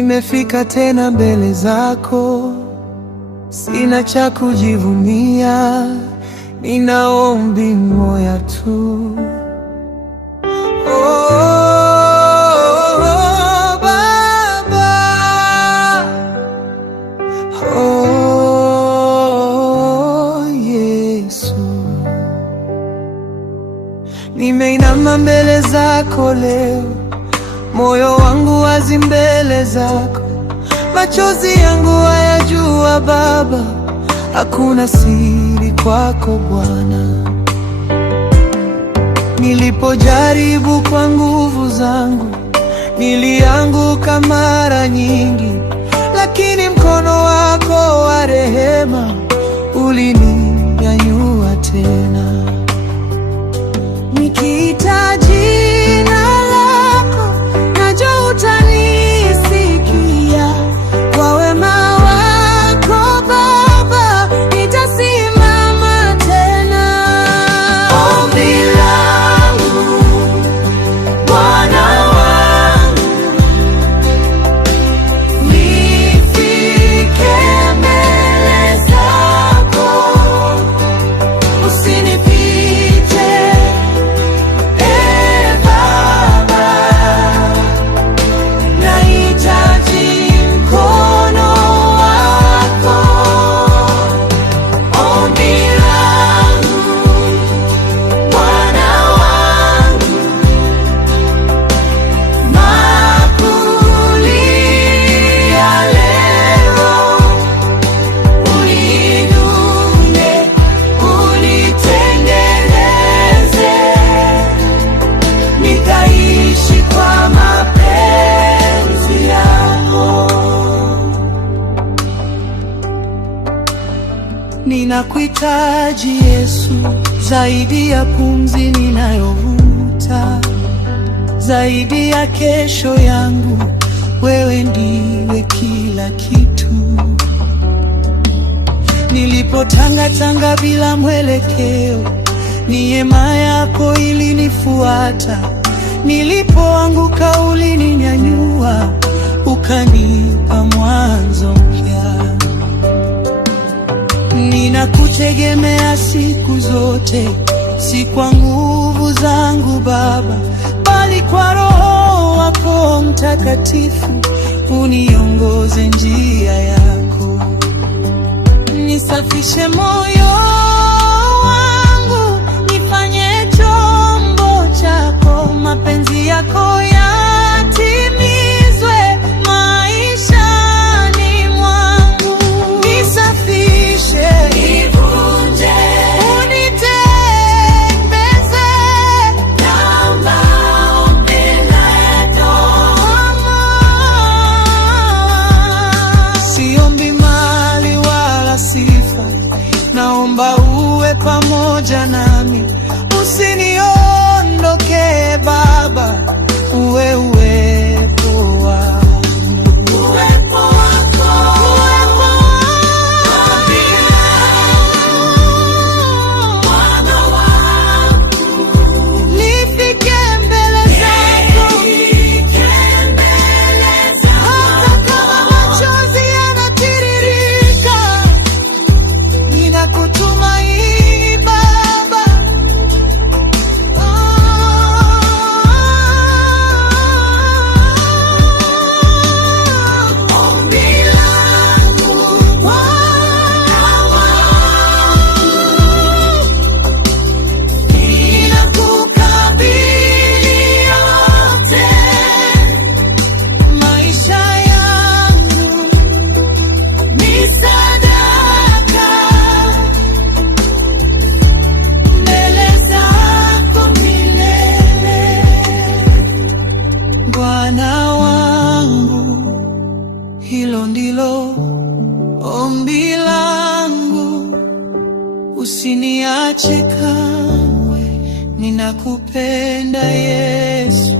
nimefika tena mbele zako, sina cha kujivunia, nina ombi moja tu. Nimeinama mbele zako leo, moyo wangu wazi mbele zako, machozi yangu hayajua Baba, hakuna siri kwako Bwana. Nilipojaribu kwa nguvu zangu, nilianguka mara nyingi, lakini mkono wako wa rehema ulininyanyua tena. Nikiita jina lako, najua utanisikia. Kwa wema wako Baba, nitasimama tena. Ombi langu, Bwana wangu, nifike mbele zako, usinipite ninakuhitaji Yesu, zaidi ya pumzi ninayovuta, zaidi ya kesho yangu, wewe ndiwe kila kitu. Nilipotangatanga bila mwelekeo, neema yako ilinifuata. Nilipoanguka ulininyanyua, ukanipa mwanzo mpya. Ninakutegemea siku zote, si kwa nguvu zangu Baba, bali kwa Roho wako Mtakatifu, uniongoze njia yako. Nisafishe moyo wangu, nifanye chombo chako, mapenzi yako yatimizwe maishani mwangu. Nisafishe, nivunje, unitembeze, naomba upendo. Siombi mali wala sifa, naomba uwe pamoja nami, usiniondoke Baba, uwe uwepo wako. Bwana wangu, hilo ndilo ombi langu, usiniache kamwe, ninakupenda Yesu.